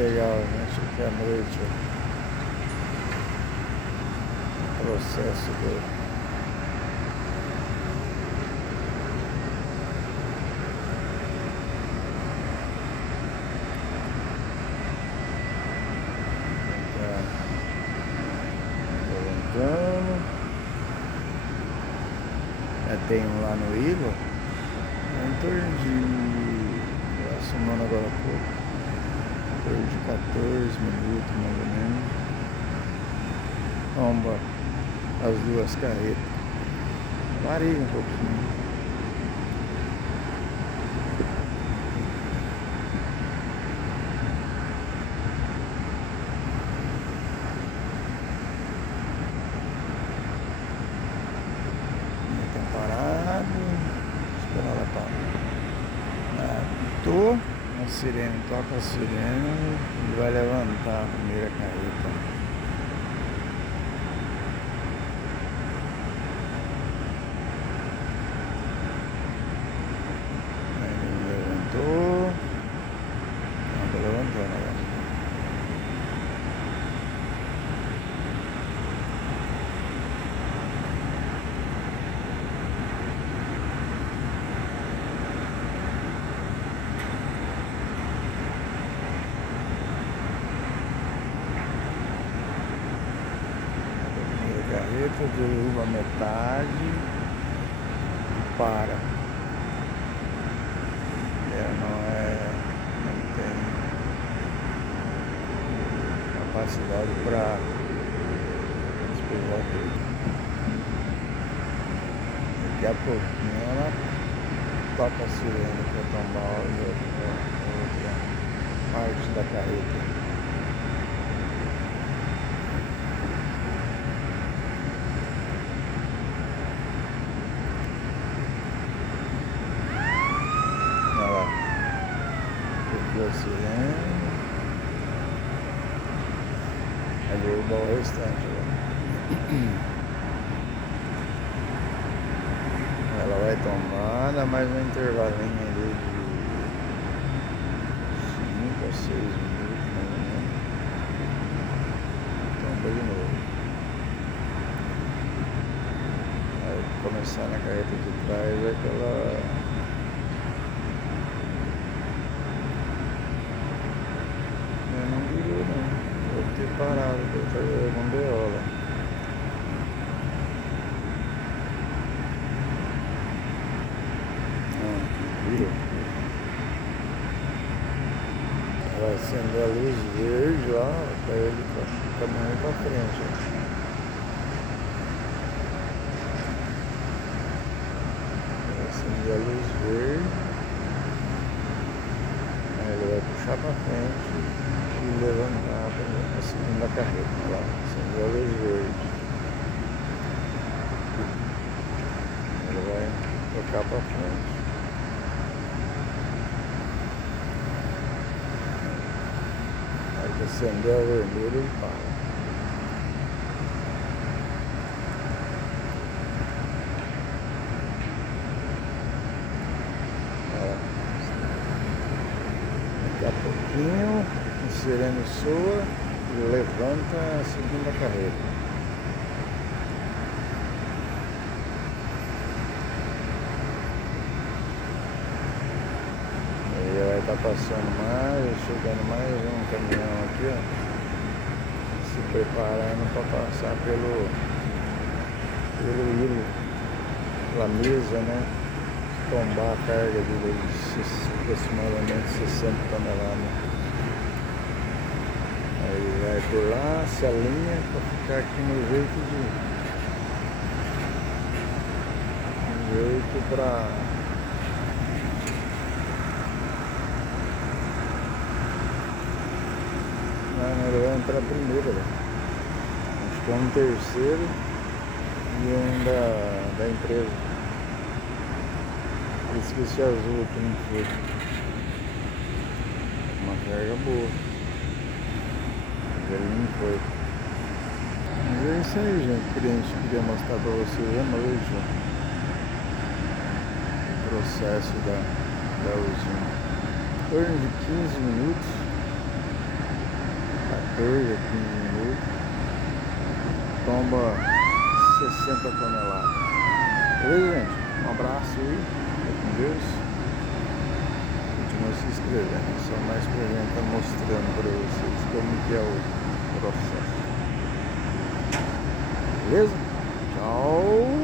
legal, né? Achei que à noite o processo do... Tem um lá no Ilha, em torno de, somando agora há pouco, em torno de 14 minutos mais ou menos, tomba as duas carretas, varia um pouquinho. A sirene, toca a sirene e vai levantar a primeira carreta. Aí ele levantou. Não, tá levantando agora. Carreta derruba metade e para. Não tem capacidade para despejar tudo. Daqui a pouquinho ela toca a sirene para tombar a outra parte da carreta. A sirene, aí derruba o restante. Ela vai tomar, dá mais um intervalinho ali de 5 a 6 minutos, mais ou menos. Tomba de novo. Aí começar na carreta de trás aquela... Deve ter parado, deve ter algum beola. Virou. Vai acender a luz verde lá, pra ele caminhar pra frente. Vai acender a luz verde. Aí ele vai puxar pra frente e levantar a segunda carreta lá, acendeu a luz verde. Ele vai tocar para frente. Aí que acender a vermelha e para. Daqui a pouquinho o sirene soa e levanta a segunda carreta. Aí vai estar passando mais, chegando mais um caminhão aqui, ó, se preparando para passar pelo ilho, pela mesa, né? Tombar a carga de aproximadamente 60 toneladas. Aí vai por lá, se alinha para ficar aqui no jeito para ele vai entrar primeiro, né? Acho que é um terceiro e um da empresa. Esse azul aqui não foi. Uma carga boa. Ele não foi. Mas é isso aí, gente, que a gente queria mostrar pra vocês à noite, ó. O processo da usina. Em torno de 15 minutos 14 a 15 minutos. Toma 60 toneladas. Beleza, gente? Um abraço aí. Fica com Deus. Continua se inscrevendo. Só mais pra gente estar mostrando para vocês como que é o processo. Beleza? Tchau.